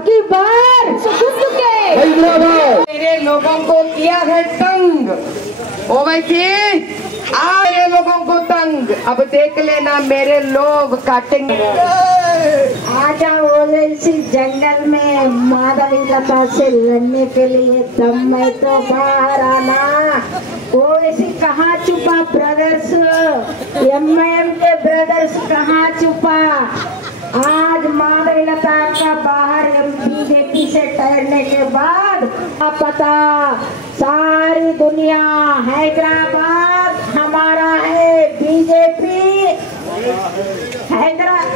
अब की बार मेरे लोगों को किया है तंग, ओ वैसे मेरे लोगों को तंग, अब देख लेना मेरे लोग काटेंगे। आजा ओवैसी जंगल में माधवी लता से लड़ने के लिए दम में तो बाहर आना। ओवैसी कहाँ छुपा ब्रदर्स, एमआईएम के ब्रदर्स कहाँ छुपा। आज माधवी लता का बाहर बीजेपी से ठहरने के बाद पता सारी दुनिया हैदराबाद हमारा है, बीजेपी हैदराबाद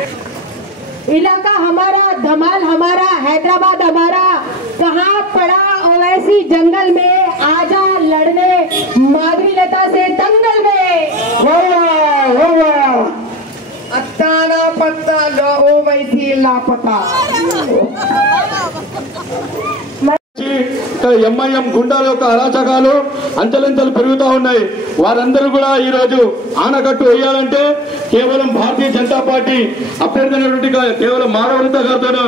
इलाका हमारा, धमाल हमारा, हैदराबाद हमारा। कहाँ पड़ा ओवैसी जंगल में, आजा लड़ने माधवी लता से दंगल में। अत्ताना पत्ता लो ओवैसी लापता। ఎంఐఎం గుండాల యొక్క అరాచకాలు అంచెలంచెలు పెరుగుతూ ఉన్నాయి. వారందరూ కూడా ఈ రోజు ఆనకట్టు వేయాలంటే కేవలం భారతీయ జనతా పార్టీ అభ్యర్థి కేవలం మాధవలత గారితో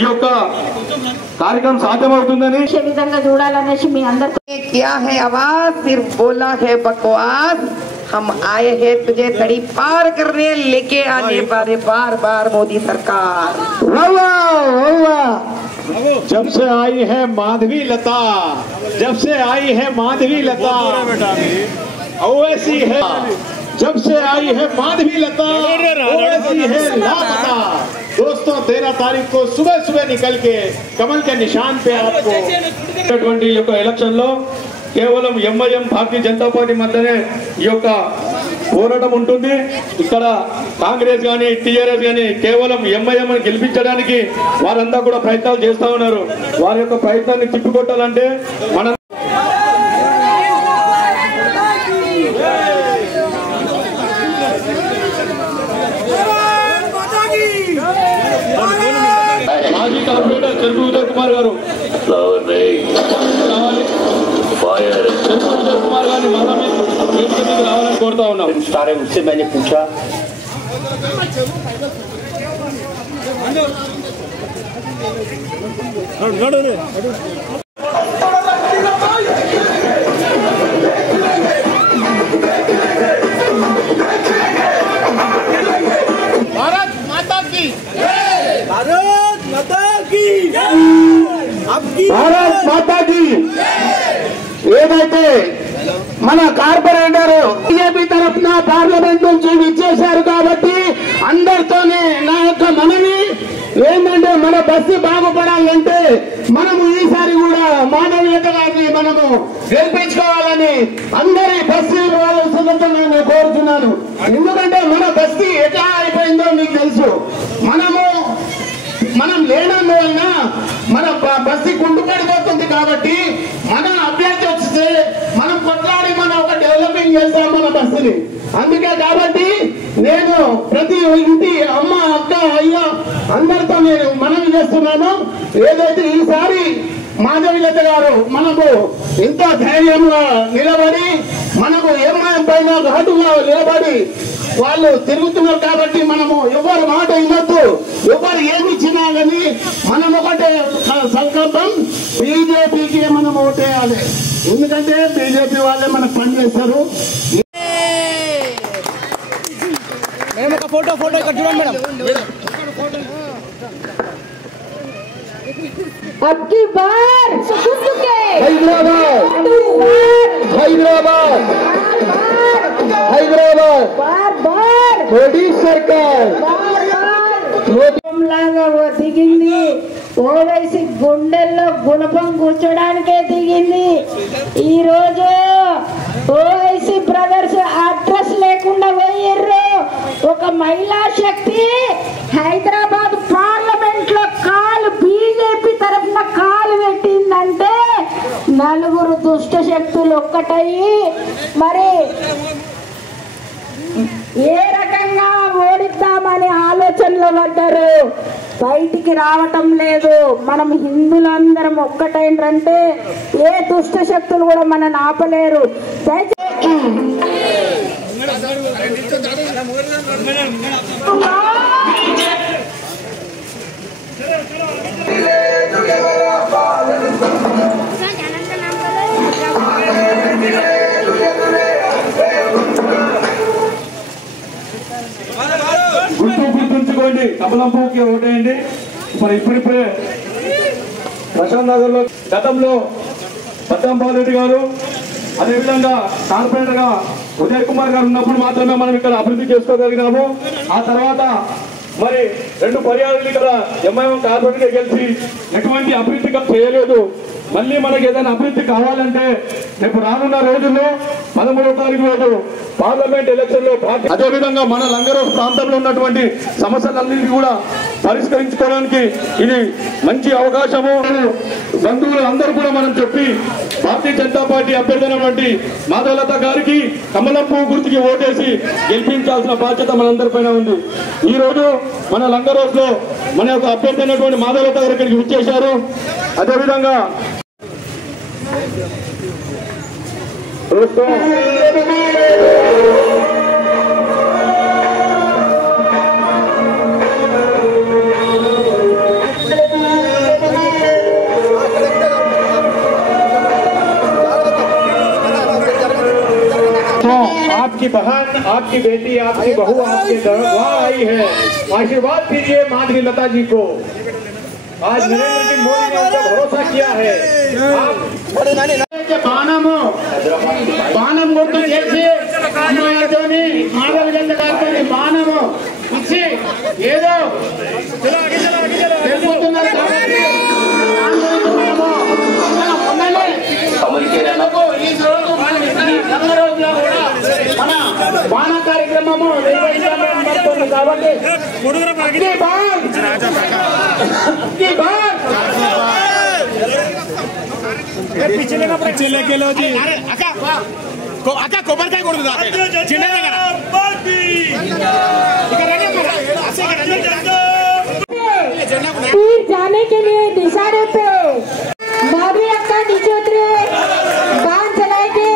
ఈ యొక్క కార్యక్రమం సాధ్యమవుతుందని విధంగా చూడాలనేసి మీ అందరితో क्या है आवाज, सिर्फ बोला है बकवास। हम आए हैं तुझे तड़ी पार करने, लेके आने वाले बार बार मोदी सरकार। जब से आई है माधवी लता, जब से आई है माधवी लता, ओवैसी है। जब से आई है माधवी लता, ओवैसी है लापता। दोस्तों 13 तारीख को सुबह सुबह निकल के कमल के निशान पे आपको ఎలక్షన్ లో కేవలం ఎంఐఎం భారతీయ జనతా పార్టీ మధ్యనే ఈ యొక్క పోరాటం ఉంటుంది. ఇక్కడ కాంగ్రెస్ గాని టీఆర్ఎస్ గాని కేవలం ఎంఐఎం గెలిపించడానికి వారంతా కూడా ప్రయత్నాలు చేస్తా ఉన్నారు. వారి యొక్క ప్రయత్నాన్ని తిప్పికొట్టాలంటే మనం మాజీ కార్పొరేటర్ చెరుకు ఉదయ్ కుమార్ గారు कुमार गांधी माता में रावाలని కోరుతా ఉన్నాం. सारे उससे मैंने पूछा भारत माता की, भारत माता की, भारत माता की। ఏదైతే మన కార్పొరేటర్ బీజేపీ తరఫున పార్లమెంట్ నుంచి విచ్చేశారు కాబట్టి అందరితోనే నా యొక్క మనవి ఏంటంటే మన బస్సు బాగుపడాలంటే మనము ఈసారి కూడా మానవీయత గారిని మనము గెలిపించుకోవాలని అందరి బస్సు వాళ్ళతో నేను కోరుతున్నాను. ఎందుకంటే మన బస్సు ఎట్లా అయిపోయిందో మీకు తెలుసు. మనం లేనందువలన మన బస్సు కుంటుపడిపోతుంది. కాబట్టి మన అభ్యర్థి వస్తే మనం కొట్లాడి మనం ఒక డెవలపింగ్ చేస్తాం మన బస్సుని. అందుకే కాబట్టి నేను ప్రతి ఇంటి అమ్మ అక్క అయ్య అందరితో నేను మనవి చేస్తున్నాను. ఏదైతే ఈసారి మాధవీలత గారు మనకు ఎంతో ధైర్యంగా నిలబడి మనకు ఎంఐఎం పైన ఘాటుగా నిలబడి వాళ్ళు తిరుగుతున్నారు కాబట్టి మనము ఎవరు మాట వినొద్దు. ఎవరు ఏమి ఇచ్చినా కానీ మనం ఒకటే సంకల్పం, బీజేపీకి మనం ఓటేయాలి. ఎందుకంటే బీజేపీ వాళ్ళే మనకు పని చేస్తారు. फोटो फोटो ఇక్కడ చూడండి మేడం. अब की बार हैदराबाद, हैदराबाद, हैदराबाद, बार बार मोदी सरकार లాగా దిగింది. ఓవైసీ గుండెల్లో గుణపం కూర్చోడానికే దిగింది. ఈ రోజు ఓవైసీ బ్రదర్స్ అడ్రస్ లేకుండా పోయిర్రు. ఒక మహిళా శక్తి హైదరాబాద్ పార్లమెంట్ లో కాలు బీజేపీ తరఫున కాలు పెట్టిందంటే నలుగురు దుష్ట శక్తులు ఒక్కటయ్యి మరి ఏ రకంగా ఓడిద్దామని ఆలోచనలో పడ్డారు. బయటికి రావటం లేదు. మనం హిందువులందరం ఒక్కటైందంటే ఏ దుష్ట శక్తులు కూడా మనల్ని ఆపలేరు. దయచేసి కమలంపుకి ఓటేయండి. మరి ఇప్పుడిప్పుడే ప్రశాంత్ నగర్ లో గతంలో పద్దంపాల్ రెడ్డి గారు, అదేవిధంగా కార్పొరేటర్ గా ఉదయ్ కుమార్ గారు ఉన్నప్పుడు మాత్రమే మనం ఇక్కడ అభివృద్ధి చేసుకోగలిగినాము. ఆ తర్వాత మరి 2 పర్యాయాలు ఇక్కడ ఎంఐఎం కార్పొరేటర్ గా గెలిచి ఎటువంటి అభివృద్ధి చేయలేదు. మళ్ళీ మనకి ఏదైనా అభివృద్ధి కావాలంటే రేపు రానున్న రోజుల్లో 13వ తారీఖు రోజు పార్లమెంట్ ఎలక్షన్ లో అదేవిధంగా మన లంగరోస్ ప్రాంతంలో ఉన్నటువంటి సమస్యలన్నింటినీ కూడా పరిష్కరించుకోవడానికి ఇది మంచి అవకాశము. బంధువులు అందరూ కూడా మనం చెప్పి భారతీయ జనతా పార్టీ అభ్యర్థి మాధవలత గారికి కమలం పువ్వు గుర్తుకి ఓటేసి గెలిపించాల్సిన బాధ్యత మనందరిపైన ఉంది. ఈ రోజు మన లంగరోస్ లో మన యొక్క అభ్యర్థి అయినటువంటి మాధవలత గారు ఇక్కడికి విచ్చేశారు. అదేవిధంగా आपकी बहन, आपकी बेटी, आपकी बहू आपके वहाँ आई है, आशीर्वाद दीजिए माधवी लता जी को। आज नरेंद्र जी मोदी ने उनको भरोसा किया है। బాణం గుర్తు చేసి అమ్మాయితోని మాధవ జంట గారితో బాణము ఇచ్చి ఏదో తెలుపుతున్నారు కాబట్టి మన బాణ కార్యక్రమము నిర్వహించబడుతుంది కాబట్టి కొబ్బరికాయ కొడుతుందా तीर जाने के लिए इशारे पे माधवी अक्का नीचे उतरे, बाण चलाएंगे।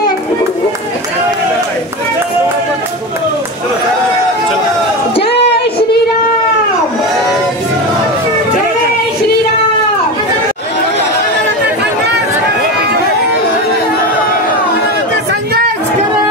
जय श्री राम, जय श्री राम। संघर्ष करो।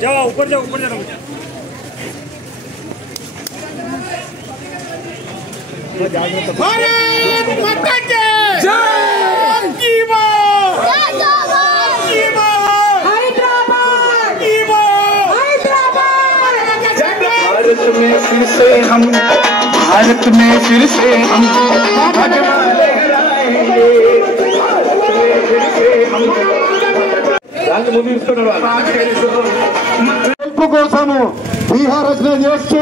जाओ ऊपर जाओ, ऊपर जाओ। भारत माता की जय। की बात हैदराबाद, भारत में फिर से हम, भारत में फिर से हम కోసము బీహార్ రచన చేస్తూ